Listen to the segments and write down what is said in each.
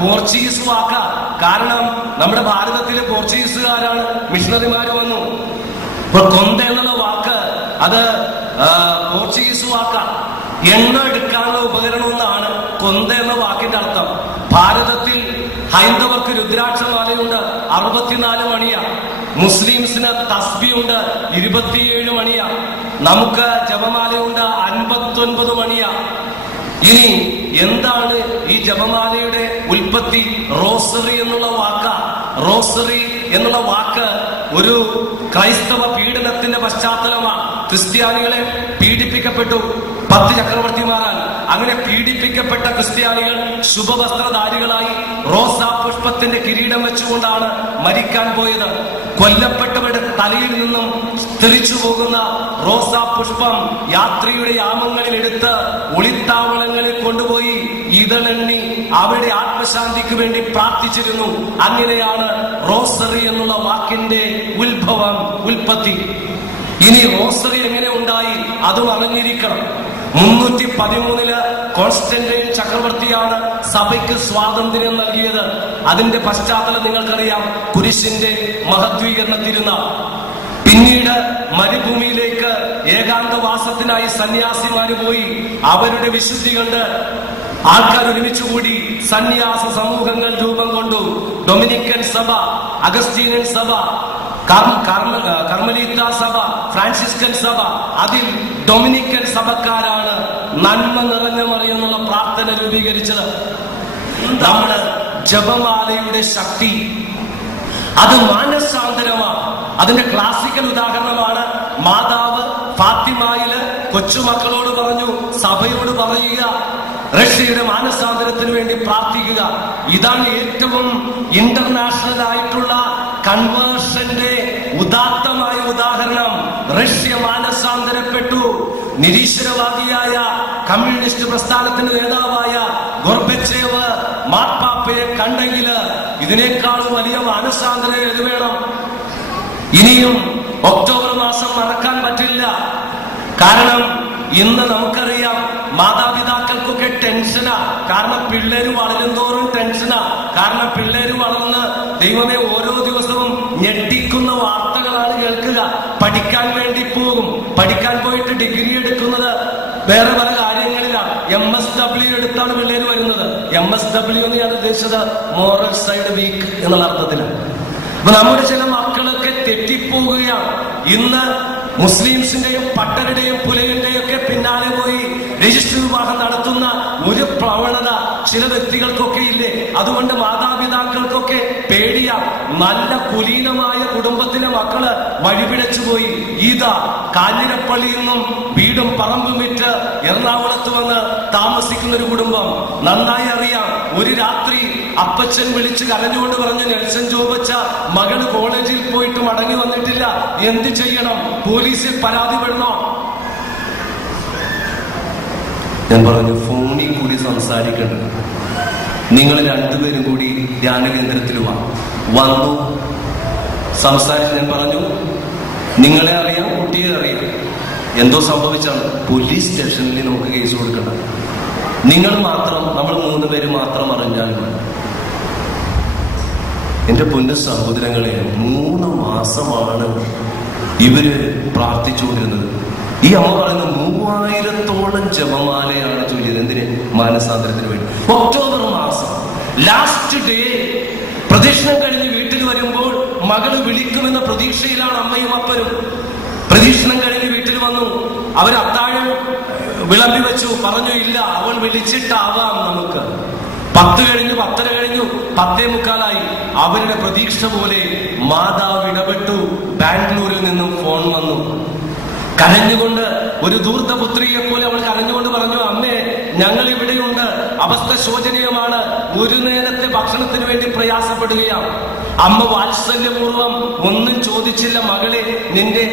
Portuguese വാക്ക. കാരണം നമ്മുടെ ഭാരതത്തിലെ പോർച്ചുഗീസുകാരാണ് മിഷണറിമാര് വന്നു. ഇപ്പൊ കൊന്ത എന്നുള്ള വാക്ക് അത് പോർച്ചുഗീസ് വാക്ക. എണ്ണ എടുക്കാനുള്ള ഉപകരണം എന്നാണ് കൊന്ത എന്ന വാക്കിന്റെ അർത്ഥം. ഭാരതത്തിൽ ഹൈന്ദവർക്ക് രുദ്രാക്ഷമാലയുണ്ട്, 64 മണിയാ. മുസ്ലിംസിന് തസ്ബിയുണ്ട്, 27 മണിയാ. നമുക്ക് ജപമാലയുണ്ട്, 59 മണിയാ. ഇനി എന്താണ് ഈ ജപമാലയുടെ ഉൽപ്പത്തി? റോസറി എന്നുള്ള വാക്ക. റോസറി എന്നുള്ള വാക്ക് ഒരു ക്രൈസ്തവ പീഡനത്തിന്റെ പശ്ചാത്തലമാണ്. ക്രിസ്ത്യാനികളെ പീഡിപ്പിക്കപ്പെട്ടു 10 ചക്രവർത്തിമാരാൽ. അങ്ങനെ പീഡിപ്പിക്കപ്പെട്ട ക്രിസ്ത്യാനികൾ ശുഭവസ്ത്രധാരികളായി റോസാ പുഷ്പത്തിന്റെ കിരീടം വെച്ചുകൊണ്ടാണ് മരിക്കാൻ പോയത്. കൊല്ലപ്പെട്ടവരുടെ തലയിൽ നിന്നും തെറിച്ചു പോകുന്ന റോസാ പുഷ്പം യാത്രിയുടെ യാമങ്ങളിൽ എടുത്ത് ഒളിത്താവളങ്ങളിൽ കൊണ്ടുപോയി ഇതളെണ്ണി അവരുടെ ആത്മശാന്തിക്ക് വേണ്ടി പ്രാർത്ഥിച്ചിരുന്നു. അങ്ങനെയാണ് റോസറി എന്നുള്ള വാക്കിന്റെ ഉൽപ്പത്തി. ഇനി റോസറി എങ്ങനെ ഉണ്ടായി അതും അറിഞ്ഞിരിക്കണം. 313 കോൺസ്റ്റന്റൈൻ ചക്രവർത്തിയാണ് സഭയ്ക്ക് സ്വാതന്ത്ര്യം നൽകിയത്. അതിന്റെ പശ്ചാത്തലം നിങ്ങൾക്കറിയാം, കുരിശിന്റെ മഹത്വീകരണ തിരുനാൾ. പിന്നീട് മരുഭൂമിയിലേക്ക് ഏകാന്തവാസത്തിനായി സന്യാസിമാര് പോയി. അവരുടെ വിശുദ്ധി കണ്ട് ആൾക്കാർ ഒരുമിച്ചുകൂടി സന്യാസ സമൂഹങ്ങൾ രൂപം കൊണ്ടു. ഡൊമിനിക്കൻ സഭ, അഗസ്റ്റീനൻ സഭ, കർമ്മലീത്ത സഭ, ഫ്രാൻസിസ്കൻ സഭ. അതിൽ ഡൊമിനിക്കൻ സഭക്കാരാണ് നന്മ നിറഞ്ഞ മറിയെന്നുള്ള പ്രാർത്ഥന രൂപീകരിച്ചത്. നമ്മുടെ ജപമാലയുടെ ശക്തി അത് മാനസാന്തരമാണ്. അതിന്റെ ക്ലാസിക്കൽ ഉദാഹരണമാണ് മാതാവ് ഫാത്തിമയില് കൊച്ചുമക്കളോട് പറഞ്ഞു, സഭയോട് പറയുക, റഷ്യയുടെ മാനസാന്തരത്തിന് വേണ്ടി പ്രാർത്ഥിക്കുക. ഇതാണ് ഏറ്റവും ഇന്റർനാഷണൽ ആയിട്ടുള്ള കൺവേർഷന്റെ ഉദാത്തമായ ഉദാഹരണം. റഷ്യ മാനസാന്തരപ്പെട്ടു. നിരീശ്വരവാദിയായ കമ്മ്യൂണിസ്റ്റ് പ്രസ്ഥാനത്തിന്റെ നേതാവായ ഗോർബച്ചേവ് മാർപ്പാപ്പയെ കണ്ടെങ്കിൽ ഇതിനേക്കാളും വലിയ മാനസാന്തരം ഏത് വേണം? ഇനിയും ഒക്ടോബർ മാസം മറക്കാൻ പറ്റില്ല. കാരണം ഇന്ന് നമുക്കറിയാം മാതാപിതാക്കൾക്കൊക്കെ ടെൻഷനാ. കാരണം പിള്ളേര് വളരുന്തോറും ടെൻഷനാ. കാരണം പിള്ളേര് വളർന്ന് ദൈവമേ ഓരോ ദിവസവും ഞെട്ടിക്കുന്ന വാർത്തകളാണ് കേൾക്കുക. പഠിക്കാൻ വേണ്ടി പോകും. പഠിക്കാൻ പോയിട്ട് ഡിഗ്രി എടുക്കുന്നത് വേറെ പല കാര്യങ്ങളിലാണ്. MSW എടുത്താണ് പിള്ളേര് വരുന്നത്. MSW എന്ന് ഞാൻ ഉദ്ദേശിച്ചത് മോറൽ സൈഡ് വീക്ക് എന്നുള്ള അർത്ഥത്തിലാണ്. അപ്പൊ നമ്മുടെ ചില മക്കളൊക്കെ തെറ്റിപ്പോവുകയാണ്. ഇന്ന് മുസ്ലിംസിന്റെയും പട്ടരുടെയും പുലയന്റെയും ഒക്കെ പിന്നാലെ പോയി രജിസ്റ്റർ വിവാഹം നടത്തുന്ന ഒരു പ്രവണത ചില വ്യക്തികൾക്കൊക്കെ ഇല്ലേ? അതുകൊണ്ട് മാതാപിതാക്കൾക്കൊക്കെ പേടിയാ. നല്ല കുലീനമായ കുടുംബത്തിലെ മക്കള് വഴിപിഴച്ചു പോയി. ഇതാ കാഞ്ഞിരപ്പള്ളിയിൽ നിന്നും വീടും പറമ്പും വിറ്റ് എറണാകുളത്ത് വന്ന് താമസിക്കുന്ന ഒരു കുടുംബം. നന്നായി അറിയാം. ഒരു രാത്രി അപ്പച്ചൻ വിളിച്ച് കരഞ്ഞുകൊണ്ട് പറഞ്ഞു, നെൽസൺ ജോബച്ച മകള് കോളേജിൽ പോയിട്ട് മടങ്ങി വന്നിട്ടില്ല, എന്ത് ചെയ്യണം? പോലീസിൽ പരാതിപ്പെടണോ? ഞാൻ പറഞ്ഞു, ഫോണിൽ കൂടി സംസാരിക്കണം. നിങ്ങൾ രണ്ടുപേരും കൂടി ധ്യാന കേന്ദ്രത്തിൽ വന്നു സംസാരിച്ച് ഞാൻ പറഞ്ഞു, നിങ്ങളെ അറിയാം, കുട്ടിയെ അറിയാം, എന്തോ സംഭവിച്ചാണ്. പോലീസ് സ്റ്റേഷനിൽ നമുക്ക് കേസ് കൊടുക്കണം. നിങ്ങൾ മാത്രം, നമ്മൾ 3 പേര് മാത്രം അറിഞ്ഞാൽ മതി. എന്റെ പൊന്നു സഹോദരങ്ങളെ, 3 മാസമാണ് ഇവര് പ്രാർത്ഥിച്ചുകൊണ്ടിരുന്നത്. ഈ അമ്മ പറയുന്നത് 3000-ഓളം ജപമാലയാണ് ചൊല്ലിയത്. എന്തിന്? മാനസാന്തരത്തിന് വേണ്ടി. ഒക്ടോബർ മാസം ലാസ്റ്റ് ഡേ പ്രദക്ഷിണം കഴിഞ്ഞ് വീട്ടിൽ വരുമ്പോൾ മകള് വിളിക്കുമെന്ന പ്രതീക്ഷയിലാണ് അമ്മയും അപ്പനും. പ്രദക്ഷിണം കഴിഞ്ഞ് വീട്ടിൽ വന്നു. അവർ അത്താഴം വിളമ്പി വെച്ചു. പറഞ്ഞു, ഇല്ല, അവൾ വിളിച്ചിട്ടാവാം നമുക്ക്. 10 കഴിഞ്ഞു, 10:30 കഴിഞ്ഞു, 10:45. അവരുടെ പ്രതീക്ഷ പോലെ മാതാവ് ഇടപെട്ടു. ബാംഗ്ലൂരിൽ നിന്നും ഫോൺ വന്നു. കരഞ്ഞുകൊണ്ട്, ഒരു ധൂർത്തപുത്രിയെ പോലെ അവൾ കരഞ്ഞുകൊണ്ട് പറഞ്ഞു, അമ്മേ, ഞങ്ങൾ ഇവിടെയുണ്ട്, അവസ്ഥ ശോചനീയമാണ്, ഒരു നേരത്തെ ഭക്ഷണത്തിന് വേണ്ടി പ്രയാസപ്പെടുകയാണ്. അമ്മ വാത്സല്യപൂർവ്വം ഒന്നും ചോദിച്ചില്ല. മകളെ, നിന്റെ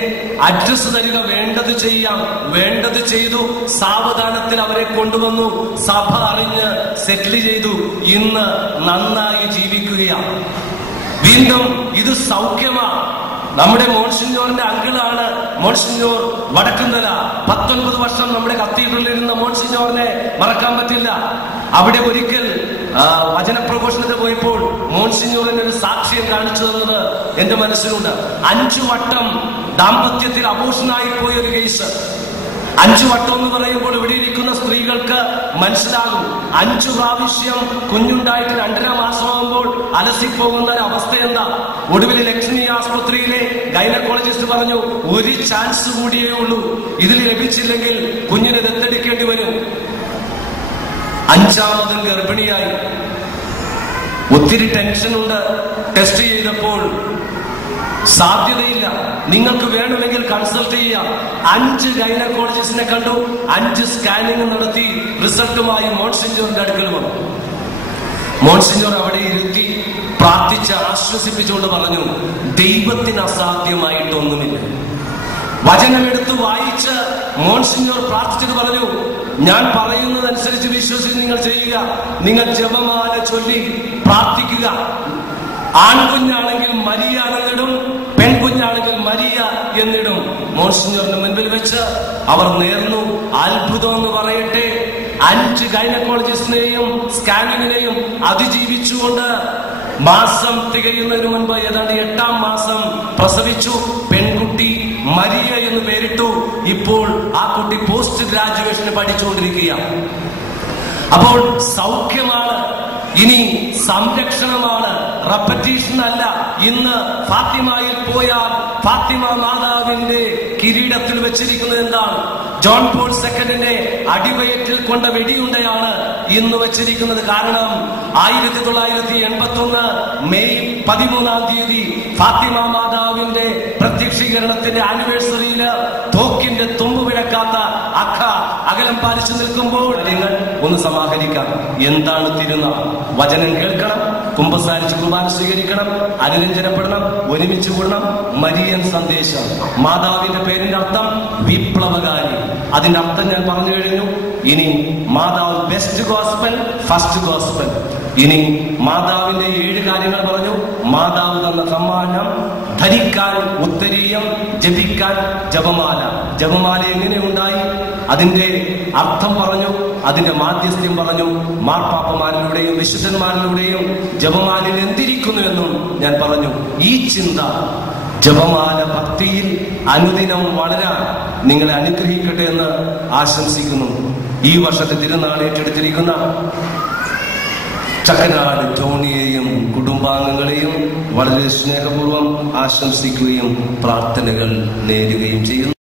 അഡ്രസ് തരിക, വേണ്ടത് ചെയ്യാം. വേണ്ടത് ചെയ്തു. സാവധാനത്തിൽ അവരെ കൊണ്ടുവന്നു. സഭ അറിഞ്ഞ് സെറ്റിൽ ചെയ്തു. ഇന്ന് നന്നായി ജീവിക്കുകയാണ്. വീണ്ടും ഇത് സൗഖ്യമാണ്. നമ്മുടെ മോൺസിഞ്ഞോറിന്റെ അങ്കിളാണ് മോൺസിഞ്ഞോർ വടക്കുന്തല. 19 വർഷം നമ്മുടെ കത്തീഡ്രലിൽ ഇരുന്ന മോൺസിഞ്ഞോറിനെ മറക്കാൻ പറ്റില്ല. അവിടെ ഒരിക്കൽ വചനപ്രഘോഷണം മോൺസിഞ്ഞോറിന് ഒരു സാക്ഷ്യം കാണിച്ചു തന്നത് എന്റെ മനസ്സിലുണ്ട്. 5 വട്ടം ദാമ്പത്യത്തിൽ അബോഷനായി പോയ ഒരു കേസ്. 5 വട്ടം എന്ന് പറയുമ്പോൾ ഇവിടെ ഇരിക്കുന്ന സ്ത്രീകൾക്ക് മനസ്സിലാകും. 5 പ്രാവശ്യം കുഞ്ഞുണ്ടായിട്ട് 2.5 മാസമാകുമ്പോൾ അലസിപ്പോകുന്ന ഒരു അവസ്ഥ എന്താ. ഒടുവിൽ ലക്ഷ്മി ആസ്പത്രിയിലെ ഗൈനക്കോളജിസ്റ്റ് പറഞ്ഞു, ഒരു ചാൻസ് കൂടിയേ ഉള്ളൂ, ഇതിൽ ലഭിച്ചില്ലെങ്കിൽ കുഞ്ഞിനെ ദത്തെടുക്കേണ്ടി വരും. 5ാമതും ഗർഭിണിയായി. ഒത്തിരി ടെൻഷനുണ്ട്. ടെസ്റ്റ് ചെയ്തപ്പോൾ സാധ്യതയില്ല, നിങ്ങൾക്ക് വേണമെങ്കിൽ കൺസൾട്ട് ചെയ്യാം. 5 ഗൈനക്കോളജിസ്റ്റിനെ കണ്ടു, 5 സ്കാനിങ് നടത്തി. റിസൾട്ടുമായി മോൺസിഞ്ഞോറിന്റെ അടുക്കൽ വന്നു. മോൺസിഞ്ഞോർ അവിടെ ഇരുത്തി പ്രാർത്ഥിച്ച് ആശ്വസിപ്പിച്ചുകൊണ്ട് പറഞ്ഞു, ദൈവത്തിന് അസാധ്യമായിട്ടൊന്നുമില്ല. വചനമെടുത്ത് വായിച്ച് മോൺസിഞ്ഞോർ പ്രാർത്ഥിച്ചിട്ട് പറഞ്ഞു, ഞാൻ പറയുന്നതനുസരിച്ച് വിശ്വസിച്ച് നിങ്ങൾ ചെയ്യുക. നിങ്ങൾ ജപമാല ചൊല്ലി പ്രാർത്ഥിക്കുക. ആൺകുഞ്ഞാണെങ്കിൽ മരിയ എന്നിടും, പെൺകുഞ്ഞാണെങ്കിൽ മരിയ എന്നിടും. മോൺസിഞ്ഞോറിന് മുൻപിൽ വെച്ച് അവർ നേർന്നു. അത്ഭുതം എന്ന് പറയട്ടെ, 5 ഗൈനക്കോളജിസ്റ്റിനെയും സ്കാനിങ്ങിനെയും അതിജീവിച്ചുകൊണ്ട് മാസം തികയുന്നതിന് മുൻപ് ഏതാണ്ട് 8ാം മാസം പ്രസവിച്ചു. പെൺകുട്ടി മരിയ എന്ന് പേരിട്ടു. ഇപ്പോൾ ആ കുട്ടി പോസ്റ്റ് ഗ്രാജുവേഷന് പഠിച്ചുകൊണ്ടിരിക്കുകയാണ്. അപ്പോൾ സൗഖ്യമാണ്, ഇനി സംരക്ഷണമാണ്, റെപ്പറ്റീഷൻ അല്ല. ഇന്ന് ഫാത്തിമയിൽ പോയാൽ ഫാത്തിമ മാതാവിന്റെ കിരീടത്തിൽ വെച്ചിരിക്കുന്നത് എന്താണ്? ജോൺ പോൾ സെക്കൻഡിന്റെ അടിവയറ്റിൽ കൊണ്ട വെടിയുണ്ടയാണ് ഇന്ന് വെച്ചിരിക്കുന്നത്. കാരണം 1981 മെയ് 13-ാം തീയതി ഫാത്തിമ മാതാവിന്റെ പ്രത്യക്ഷീകരണത്തിന്റെ ആനിവേഴ്സറിയില് തോക്കിന്റെ തുമ്പ് വിഴക്കാത്ത അഖ അകലം പാലിച്ചു നിൽക്കുമ്പോൾ നിങ്ങൾ ഒന്ന് സമാഹരിക്കാം. എന്താണ് തിരുനാൾ? വചനം കേൾക്കണം, കുമ്പസാരിച്ച് കുർബാന സ്വീകരിക്കണം, അനുരഞ്ജനപ്പെടണം, ഒരുമിച്ച് കൂടണം. മരിയൻ സന്ദേശം, മാതാവിന്റെ പേരിന്റെ അർത്ഥം വിപ്ലവകാരി. അതിന്റെ അർത്ഥം ഞാൻ പറഞ്ഞു കഴിഞ്ഞു. ഇനി മാതാവ് ബെസ്റ്റ് ഗോസ്പൽ, ഫസ്റ്റ് ഗോസ്പൽ. ഇനി മാതാവിന്റെ 7 കാര്യങ്ങൾ പറഞ്ഞു. മാതാവ് തന്ന സമ്മാനം: ധരിക്കാൻ ഉത്തരീയം, ജപിക്കാൻ ജപമാല. ജപമാല എങ്ങനെ ഉണ്ടായി? അതിന്റെ അർത്ഥം പറഞ്ഞു, അതിന്റെ മാധ്യസ്ഥ്യം പറഞ്ഞു. മാർപ്പാപ്പമാരിലൂടെയും വിശുദ്ധന്മാരിലൂടെയും ജപമാലയിൽ എന്തിരിക്കുന്നു എന്നും ഞാൻ പറഞ്ഞു. ഈ ചിന്ത ജപമാല ഭക്തിയിൽ അനുദിനം വളരാൻ നിങ്ങളെ അനുഗ്രഹിക്കട്ടെ എന്ന് ആശംസിക്കുന്നു. ഈ വർഷത്തെ തിരുനാൾ ഏറ്റെടുത്തിരിക്കുന്ന ചക്കനാട് ടോണിയെയും കുടുംബാംഗങ്ങളെയും വളരെ സ്നേഹപൂർവ്വം ആശംസിക്കുകയും പ്രാർത്ഥനകൾ നേരുകയും ചെയ്യുന്നു.